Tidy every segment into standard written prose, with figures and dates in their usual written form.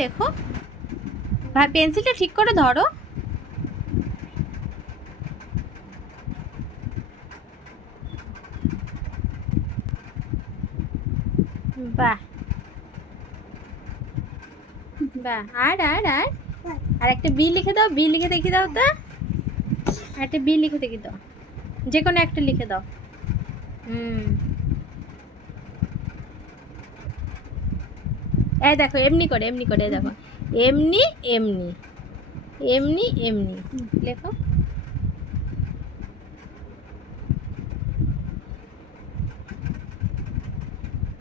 লেখো। ভাই পেন্সিলটা ঠিক করে ধরো। বাহ বাহ, আর আর আর আর একটা বি লিখে দাও, বি লিখে দেখি দাও তো। একটা বি লিখে দেখি দাও, যে কোনো একটা লিখে দাও। এই দেখো এমনি করে, এমনি করে, দেখো এমনি এমনি এমনি এমনি লেখো।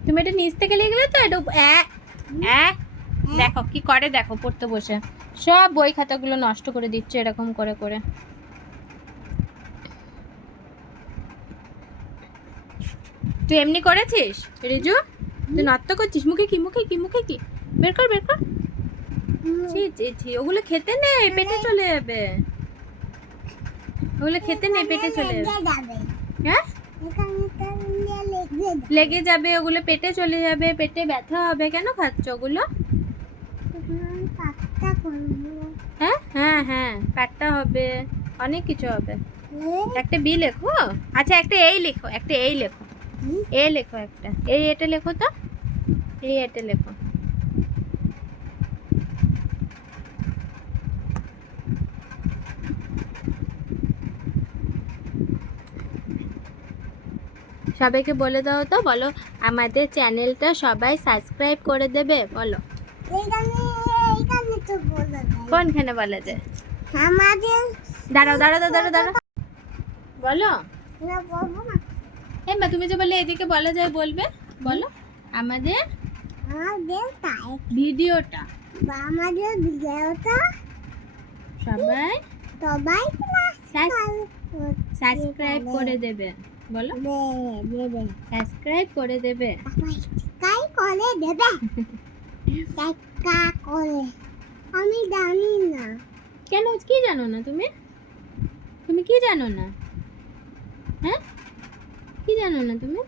তুমি এটা নিচ থেকে লিখলে তো, এটা দেখো কি করে, দেখো পড়তে বসে সব বই খাতাগুলো নষ্ট করে দিচ্ছে এরকম করে করে। তুই এমনি করেছিস রিজু? তুই নত্য করছিস? মুখে কি, মুখে কি, মুখে কি? বের কর, বের কর। ছি ছি ছি, ওগুলো খেতে নেই, পেটে চলে যাবে। ওগুলো খেতে নেই, পেটে চলে যাবে। হ্যাঁ, লেগে যাবে, ওগুলো পেটে চলে যাবে, পেটে ব্যথা হবে। কেন খাচ্ছ ওগুলো? হ্যাঁ হ্যাঁ হ্যাঁ, পাট্টা হবে, অনেক কিছু হবে। একটা বি লেখো। আচ্ছা একটা এই লেখো, একটা এই লেখো, এ লেখো, একটা এই, এটা লেখো তো, এই এটা লেখো। সবাইকে বলে দাও তো, বলো আমাদের চ্যানেলটা সবাই সাবস্ক্রাইব করে দেবে, বলো। কোনখানে বলা যায়? দাঁড়াও দাঁড়াও দাঁড়াও দাঁড়াও, বলো। মা তুমি যে বললে এদিকে বলা যায়, বলবে, বলো। আমাদের ভিডিওটা সবাই সাবস্ক্রাইব করে দেবে, বলো। সাবস্ক্রাইব করে দেবে। আমি জানি না। কেন, কি জানো না তুমি? তুমি কি জানো না? হ্যাঁ, কি জানো না তুমি?